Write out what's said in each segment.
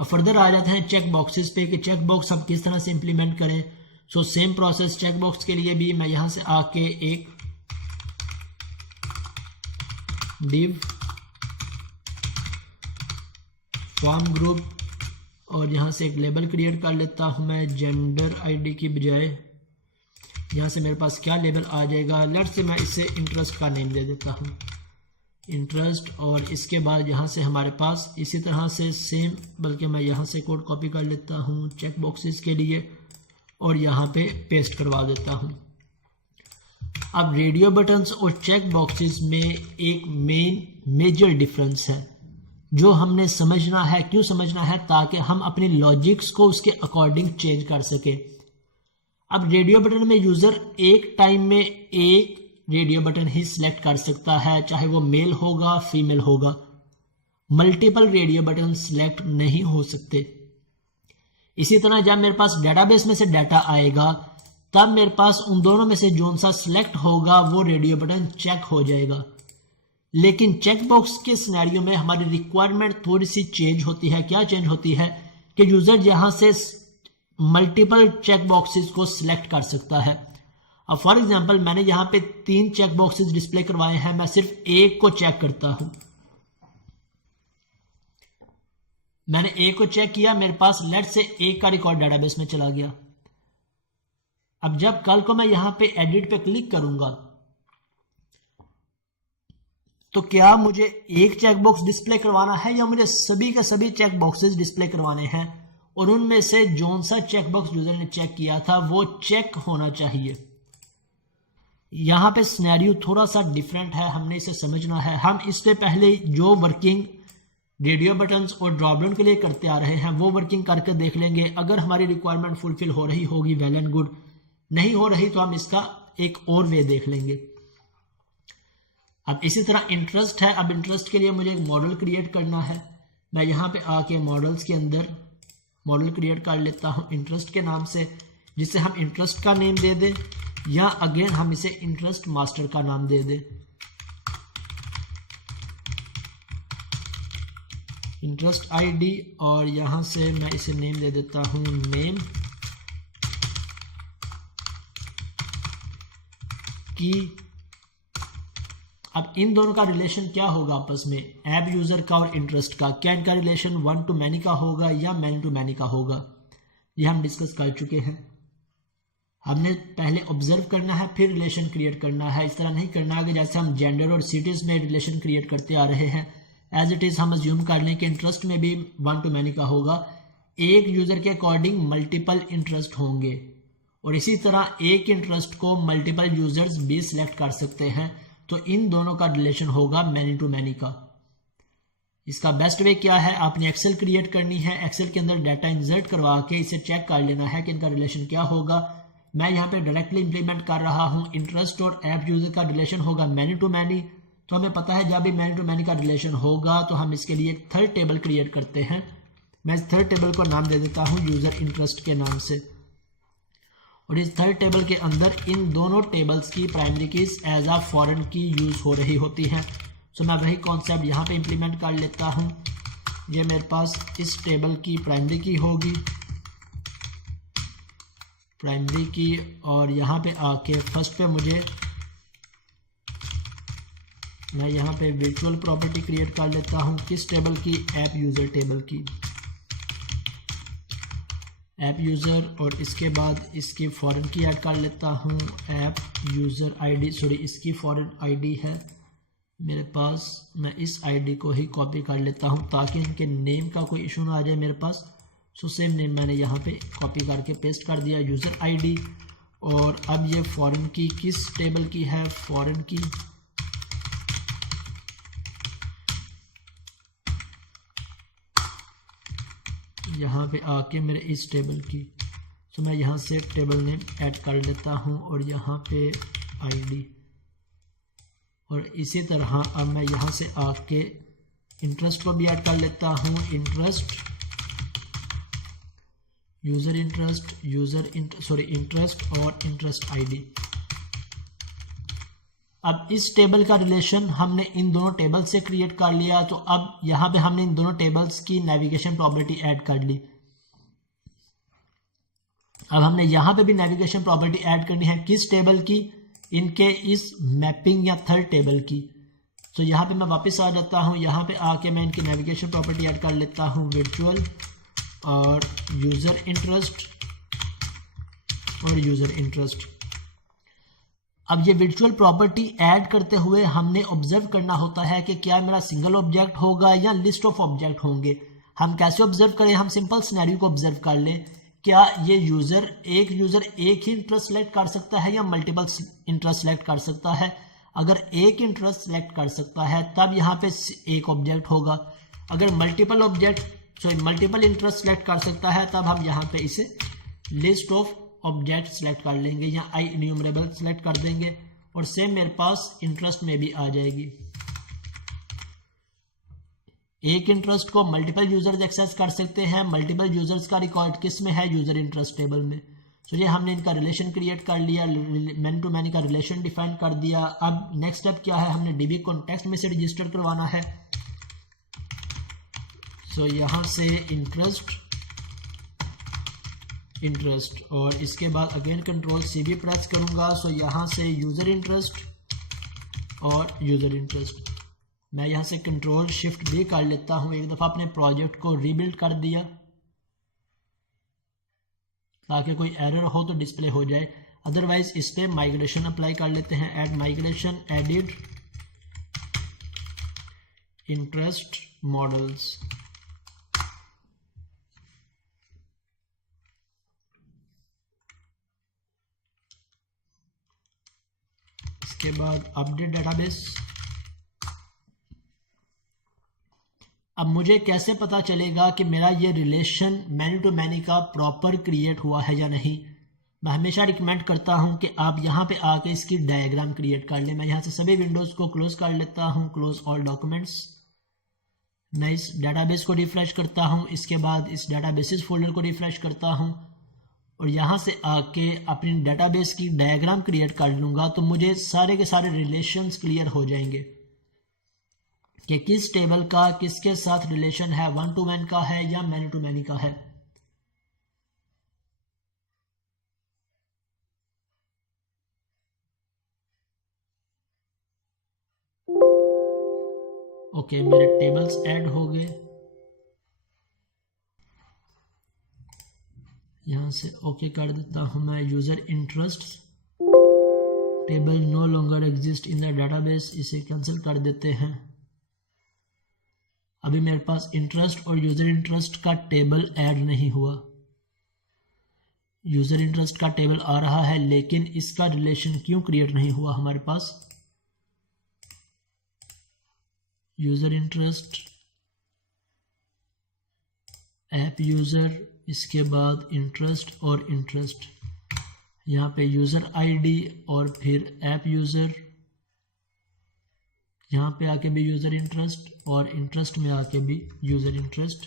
अब फर्दर आ जाते हैं चेक बॉक्सेस पे कि चेक बॉक्स हम किस तरह से इंप्लीमेंट करें। So same process check box के लिए भी मैं यहां से आके एक div फॉर्म ग्रुप और यहाँ से एक लेबल क्रिएट कर लेता हूँ मैं जेंडर आईडी की बजाय। यहाँ से मेरे पास क्या लेबल आ जाएगा, लेट्स से मैं इसे इंटरेस्ट का नेम दे देता हूँ, इंटरेस्ट। और इसके बाद यहाँ से हमारे पास इसी तरह से सेम, बल्कि मैं यहाँ से कोड कॉपी कर लेता हूँ चेक बॉक्सेस के लिए और यहाँ पे पेस्ट करवा देता हूँ। अब रेडियो बटन्स और चेक बॉक्सेस में एक मेजर डिफरेंस है जो हमने समझना है। क्यों समझना है? ताकि हम अपनी लॉजिक्स को उसके अकॉर्डिंग चेंज कर सके। अब रेडियो बटन में यूजर एक टाइम में एक रेडियो बटन ही सिलेक्ट कर सकता है, चाहे वो मेल होगा फीमेल होगा। मल्टीपल रेडियो बटन सिलेक्ट नहीं हो सकते। इसी तरह जब मेरे पास डेटाबेस में से डाटा आएगा तब मेरे पास उन दोनों में से जो सा सिलेक्ट होगा वो रेडियो बटन चेक हो जाएगा। लेकिन चेक बॉक्स के सिनेरियो में हमारी रिक्वायरमेंट थोड़ी सी चेंज होती है। क्या चेंज होती है कि यूजर यहां से मल्टीपल चेक बॉक्सेस को सिलेक्ट कर सकता है। अब फॉर एग्जांपल मैंने यहां पे 3 चेक बॉक्सेस डिस्प्ले करवाए हैं, मैं सिर्फ एक को चेक करता हूं। मैंने एक को चेक किया, मेरे पास लेट से एक का रिकॉर्ड डेटाबेस में चला गया। अब जब कल को मैं यहां पे एडिट पे क्लिक करूंगा तो क्या मुझे एक चेकबॉक्स डिस्प्ले करवाना है या मुझे सभी के सभी चेक बॉक्सेस डिस्प्ले करवाने हैं, और उनमें से जो सा चेकबॉक्स यूजर ने चेक किया था वो चेक होना चाहिए। यहां पे सिनेरियो थोड़ा सा डिफरेंट है, हमने इसे समझना है। हम इससे पहले जो वर्किंग रेडियो बटन्स और ड्रॉप डाउन के लिए करते आ रहे हैं वो वर्किंग करके देख लेंगे। अगर हमारी रिक्वायरमेंट फुलफिल हो रही होगी वेल एंड गुड, नहीं हो रही तो हम इसका एक और वे देख लेंगे। अब इसी तरह इंटरेस्ट है। अब इंटरेस्ट के लिए मुझे एक मॉडल क्रिएट करना है। मैं यहाँ पे आके मॉडल्स के अंदर मॉडल क्रिएट कर लेता हूँ इंटरेस्ट के नाम से, जिसे हम इंटरेस्ट का नेम दे दें या अगेन हम इसे इंटरेस्ट मास्टर का नाम दे दें, इंटरेस्ट आईडी। और यहाँ से मैं इसे नेम दे देता हूँ नेम की। अब इन दोनों का रिलेशन क्या होगा आपस में, ऐप यूजर का और इंटरेस्ट का? क्या इनका रिलेशन 1 to many का होगा या मैनी टू मैनी का होगा? ये हम डिस्कस कर चुके हैं। हमने पहले ऑब्जर्व करना है फिर रिलेशन क्रिएट करना है। इस तरह नहीं करना है कि जैसे हम जेंडर और सिटीज में रिलेशन क्रिएट करते आ रहे हैं, एज इट इज हम अज्यूम कर लें कि इंटरेस्ट में भी 1 to many का होगा। एक यूजर के अकॉर्डिंग मल्टीपल इंटरेस्ट होंगे और इसी तरह एक इंटरेस्ट को मल्टीपल यूजर्स भी सिलेक्ट कर सकते हैं, तो इन दोनों का रिलेशन होगा मैनी टू मैनी का। इसका बेस्ट वे क्या है, आपने एक्सेल क्रिएट करनी है, एक्सेल के अंदर डाटा इंसर्ट करवा के इसे चेक कर लेना है कि इनका रिलेशन क्या होगा। मैं यहाँ पे डायरेक्टली इंप्लीमेंट कर रहा हूँ, इंटरेस्ट और ऐप यूजर का रिलेशन होगा मैनी टू मैनी। तो हमें पता है जब भी मैनी टू मैनी का रिलेशन होगा तो हम इसके लिए एक थर्ड टेबल क्रिएट करते हैं। मैं इस थर्ड टेबल को नाम दे देता हूँ यूजर इंटरेस्ट के नाम से, और इस थर्ड टेबल के अंदर इन दोनों टेबल्स की primary keys as a foreign key use हो रही होती हैं। सो मैं वही कॉन्सेप्ट यहाँ पे इंप्लीमेंट कर लेता हूँ। ये मेरे पास इस टेबल की प्राइमरी की होगी, प्राइमरी की, और यहाँ पे आके फर्स्ट पे मैं यहाँ पे वर्चुअल प्रॉपर्टी क्रिएट कर लेता हूँ। किस टेबल की? ऐप यूजर टेबल की, ऐप यूज़र। और इसके बाद इसकी फॉरेन की ऐड कर लेता हूँ, ऐप यूज़र आईडी, सॉरी इसकी फॉरेन आईडी है मेरे पास। मैं इस आईडी को ही कॉपी कर लेता हूँ ताकि इनके नेम का कोई इशू ना आ जाए मेरे पास। सो सेम नेम मैंने यहाँ पे कॉपी करके पेस्ट कर दिया, यूज़र आईडी। और अब ये फॉरेन की किस टेबल की है? फॉरेन की यहाँ पे आके मेरे इस टेबल की, तो मैं यहाँ से टेबल नेम ऐड कर लेता हूँ और यहाँ पे आईडी। और इसी तरह अब मैं यहाँ से आके इंटरेस्ट को भी ऐड कर लेता हूँ, इंटरेस्ट, यूज़र इंटरेस्ट और इंटरेस्ट आईडी। अब इस टेबल का रिलेशन हमने इन दोनों टेबल से क्रिएट कर लिया, तो अब यहाँ पे हमने इन दोनों टेबल्स की नेविगेशन प्रॉपर्टी ऐड कर ली। अब हमने यहाँ पे भी नेविगेशन प्रॉपर्टी ऐड करनी है, किस टेबल की, इनके इस मैपिंग या थर्ड टेबल की। तो यहाँ पे मैं वापस आ जाता हूँ, यहाँ पे आके मैं इनकी नेविगेशन प्रॉपर्टी ऐड कर लेता हूँ, वर्चुअल और यूज़र इंटरेस्ट और यूज़र इंटरेस्ट। अब ये वर्चुअल प्रॉपर्टी ऐड करते हुए हमने ऑब्जर्व करना होता है कि क्या मेरा सिंगल ऑब्जेक्ट होगा या लिस्ट ऑफ ऑब्जेक्ट होंगे। हम कैसे ऑब्जर्व करें, हम सिंपल सिनेरियो को ऑब्जर्व कर लें, क्या ये यूज़र एक ही इंटरेस्ट सेलेक्ट कर सकता है या मल्टीपल इंटरेस्ट सेलेक्ट कर सकता है। अगर एक इंटरेस्ट सेलेक्ट कर सकता है तब यहाँ पे एक ऑब्जेक्ट होगा, अगर मल्टीपल इंटरेस्ट सेलेक्ट कर सकता है तब हम यहाँ पे इसे लिस्ट ऑफ ऑब्जेक्ट सेलेक्ट कर लेंगे या आई इन्यूमरेबल सेलेक्ट कर देंगे, और सेम मेरे पास इंटरेस्ट में भी आ जाएगी। एक इंटरेस्ट को मल्टीपल यूजर्स एक्सेस कर सकते हैं, मल्टीपल यूजर्स का रिकॉर्ड किस में है, यूजर इंटरेस्ट टेबल में। तो ये हमने इनका रिलेशन क्रिएट कर लिया, मैन टू मैनी का रिलेशन डिफाइन कर दिया। अब नेक्स्ट स्टेप क्या है, हमने डीबी कॉन्टेक्स्ट में से रजिस्टर करवाना है। सो यहाँ से इंटरेस्ट और इसके बाद अगेन कंट्रोल सी भी प्रेस करूँगा। सो यहाँ से यूज़र इंटरेस्ट और यूज़र इंटरेस्ट, मैं यहाँ से कंट्रोल शिफ्ट भी कर लेता हूँ। एक दफ़ा अपने प्रोजेक्ट को रीबिल्ड कर दिया ताकि कोई एरर हो तो डिस्प्ले हो जाए, अदरवाइज इस पे माइग्रेशन अप्लाई कर लेते हैं। Add migration, edit interest models. इसके बाद अपडेट डेटाबेस। अब मुझे कैसे पता चलेगा कि मेरा ये रिलेशन मैनी टू मैनी का प्रॉपर क्रिएट हुआ है या नहीं। मैं हमेशा रिकमेंड करता हूं कि आप यहाँ पे आके इसकी डायग्राम क्रिएट कर लें। मैं यहाँ से सभी विंडोज़ को क्लोज कर लेता हूँ, क्लोज ऑल डॉक्यूमेंट्स। मैं इस डाटाबेस को रिफ्रेश करता हूँ, इसके बाद इस डाटाबेसेस फोल्डर को रिफ्रेश करता हूँ और यहाँ से आके अपनी डाटाबेस की डायग्राम क्रिएट कर लूँगा, तो मुझे सारे के सारे रिलेशंस क्लियर हो जाएंगे कि किस टेबल का किसके साथ रिलेशन है, वन टू वन का है या मैनी टू मैनी का है। ओके, मेरे टेबल्स ऐड हो गए। यहां से ओके कर देता हूं मैं। User interest table no longer exist in the database, इसे कैंसिल कर देते हैं। अभी मेरे पास इंटरेस्ट और यूजर इंटरेस्ट का टेबल ऐड नहीं हुआ। यूजर इंटरेस्ट का टेबल आ रहा है लेकिन इसका रिलेशन क्यों क्रिएट नहीं हुआ हमारे पास। यूजर इंटरेस्ट, ऐप यूजर, इसके बाद इंटरेस्ट और इंटरेस्ट, यहाँ पे यूजर आईडी और फिर ऐप यूजर, यहाँ पे आके भी यूजर इंटरेस्ट और इंटरेस्ट में आके भी यूजर इंटरेस्ट।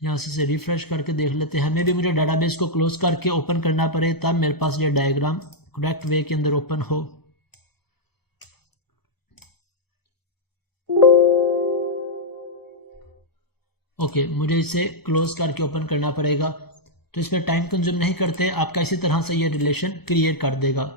यहाँ से रिफ्रेश करके देख लेते हैं। हमें भी मुझे डाटाबेस को क्लोज करके ओपन करना पड़े तब मेरे पास ये डायग्राम करेक्ट वे के अंदर ओपन हो। ओके, मुझे इसे क्लोज करके ओपन करना पड़ेगा, तो इसमें टाइम कंज्यूम नहीं करते, आपका इसी तरह से ये रिलेशन क्रिएट कर देगा।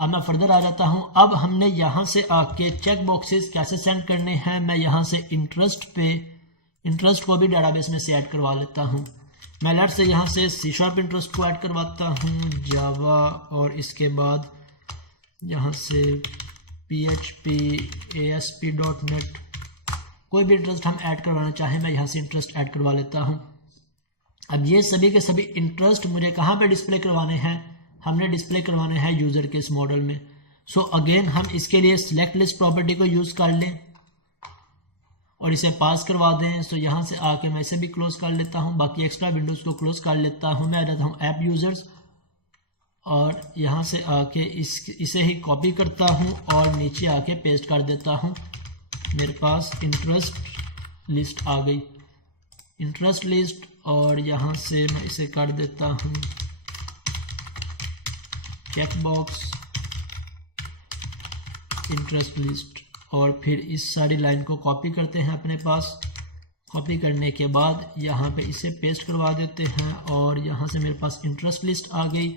अब मैं फर्दर आ जाता हूं। अब हमने यहां से आके चेक बॉक्सेस कैसे सेंड करने हैं, मैं यहां से इंटरेस्ट को भी डाटाबेस में से ऐड करवा लेता हूं। मैं लेट से यहां से C# इंटरेस्ट को ऐड करवाता हूं, जावा, और इसके बाद यहां से PHP ASP.NET, कोई भी इंटरेस्ट हम ऐड करवाना चाहें मैं यहाँ से इंटरेस्ट ऐड करवा लेता हूँ। अब ये सभी के सभी इंटरेस्ट मुझे कहाँ पे डिस्प्ले करवाने हैं, हमने डिस्प्ले करवाने हैं यूज़र के इस मॉडल में। सो अगेन हम इसके लिए सिलेक्ट लिस्ट प्रॉपर्टी को यूज़ कर लें और इसे पास करवा दें। सो यहाँ से आके मैं इसे भी क्लोज कर लेता हूँ, बाकी एक्स्ट्रा विंडोज़ को क्लोज कर लेता हूँ। मैं आ जाता हूँ ऐप यूज़र्स और यहाँ से आके इसे ही कॉपी करता हूँ और नीचे आके पेस्ट कर देता हूँ। मेरे पास इंटरेस्ट लिस्ट आ गई, इंटरेस्ट लिस्ट, और यहाँ से मैं इसे कर देता हूँ चेकबॉक्स इंटरेस्ट लिस्ट, और फिर इस सारी लाइन को कॉपी करते हैं अपने पास। कॉपी करने के बाद यहाँ पे इसे पेस्ट करवा देते हैं और यहाँ से मेरे पास इंटरेस्ट लिस्ट आ गई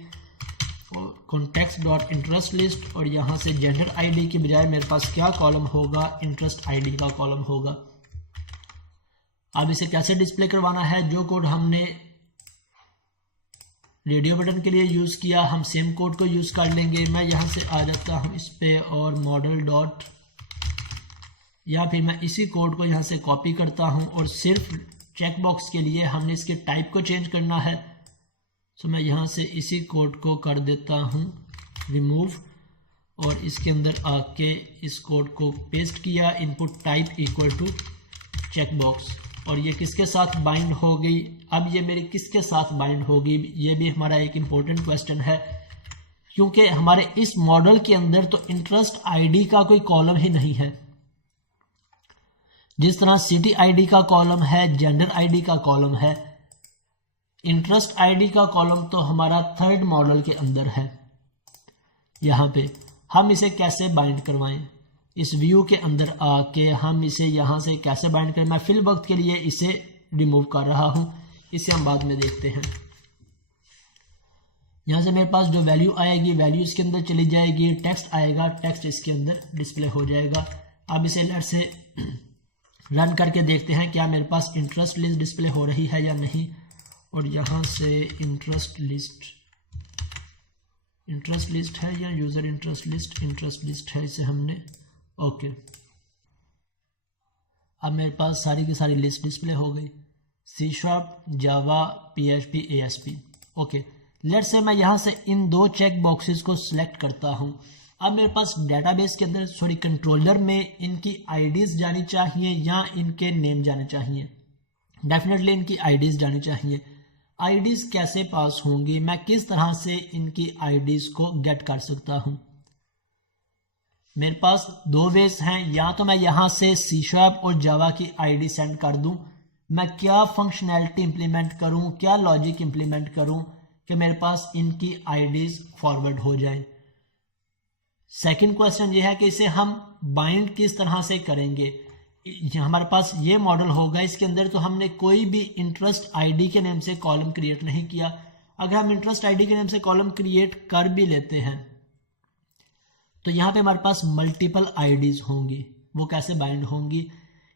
और कॉन्टेक्स्ट डॉट इंटरेस्ट लिस्ट, और यहाँ से जेंडर आईडी की बजाय मेरे पास क्या कॉलम होगा, इंटरेस्ट आईडी का कॉलम होगा। अब इसे कैसे डिस्प्ले करवाना है, जो कोड हमने रेडियो बटन के लिए यूज़ किया हम सेम कोड को यूज़ कर लेंगे। मैं यहाँ से आ जाता हूँ इस पे और मॉडल डॉट, या फिर मैं इसी कोड को यहाँ से कॉपी करता हूँ और सिर्फ चेकबॉक्स के लिए हमने इसके टाइप को चेंज करना है। तो मैं यहाँ से इसी कोड को कर देता हूँ रिमूव और इसके अंदर आके इस कोड को पेस्ट किया, input type equal to checkbox, और ये किसके साथ बाइंड हो गई। अब ये मेरी किसके साथ बाइंड होगी, ये भी हमारा एक इम्पोर्टेंट क्वेश्चन है, क्योंकि हमारे इस मॉडल के अंदर तो इंटरेस्ट आईडी का कोई कॉलम ही नहीं है। जिस तरह सिटी आईडी का कॉलम है, जेंडर आईडी का कॉलम है, इंटरेस्ट आईडी का कॉलम तो हमारा थर्ड मॉडल के अंदर है। यहाँ पे हम इसे कैसे बाइंड करवाएं, इस व्यू के अंदर आके हम इसे यहाँ से कैसे बाइंड करें। मैं फिल वक्त के लिए इसे रिमूव कर रहा हूँ, इसे हम बाद में देखते हैं। यहाँ से मेरे पास जो वैल्यू आएगी वैल्यू इसके अंदर चली जाएगी, टेक्स्ट आएगा, टेक्स्ट इसके अंदर डिस्प्ले हो जाएगा। अब इसे लेट से रन करके देखते हैं क्या मेरे पास इंटरेस्ट लिस्ट डिस्प्ले हो रही है या नहीं। और यहाँ से इंटरेस्ट लिस्ट है या यूज़र इंटरेस्ट लिस्ट है, इसे हमने ओके। अब मेरे पास सारी की सारी लिस्ट डिस्प्ले हो गई, C#, Java, PHP, ASP। Okay, let's say मैं यहाँ से इन दो चेक बॉक्सेस को सिलेक्ट करता हूँ। अब मेरे पास डेटाबेस के अंदर कंट्रोलर में इनकी आईडीज जानी चाहिए या इनके नेम जाने चाहिए। डेफिनेटली इनकी आईडीज जानी चाहिए। आईडीज कैसे पास होंगी, मैं किस तरह से इनकी आईडीज को गेट कर सकता हूँ। मेरे पास दो वेज हैं, या तो मैं यहाँ से C# और जावा की आईडी सेंड कर दूं। मैं क्या फंक्शनैलिटी इंप्लीमेंट करूं, क्या लॉजिक इंप्लीमेंट करूं कि मेरे पास इनकी आईडीज फॉरवर्ड हो जाए। सेकंड क्वेश्चन ये है कि इसे हम बाइंड किस तरह से करेंगे। हमारे पास ये मॉडल होगा, इसके अंदर तो हमने कोई भी इंटरेस्ट आईडी के नेम से कॉलम क्रिएट नहीं किया। अगर हम इंटरेस्ट आईडी के नेम से कॉलम क्रिएट कर भी लेते हैं तो यहाँ पे हमारे पास मल्टीपल आईडीज होंगी, वो कैसे बाइंड होंगी।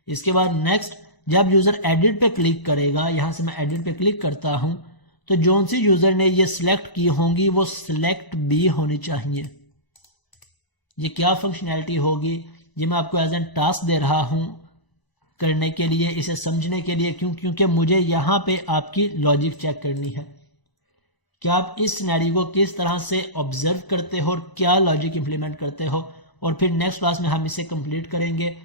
इसके बाद नेक्स्ट, जब यूजर एडिट पे क्लिक करेगा, यहाँ से मैं एडिट पे क्लिक करता हूँ, तो जोन सी यूजर ने ये सिलेक्ट की होंगी वो सिलेक्ट भी होनी चाहिए। ये क्या फंक्शनैलिटी होगी, ये मैं आपको एज एन टास्क दे रहा हूँ करने के लिए, इसे समझने के लिए, क्योंकि मुझे यहाँ पे आपकी लॉजिक चेक करनी है कि आप इस सिनेरियो को किस तरह से ऑब्जर्व करते हो और क्या लॉजिक इंप्लीमेंट करते हो, और फिर नेक्स्ट क्लास में हम इसे कंप्लीट करेंगे।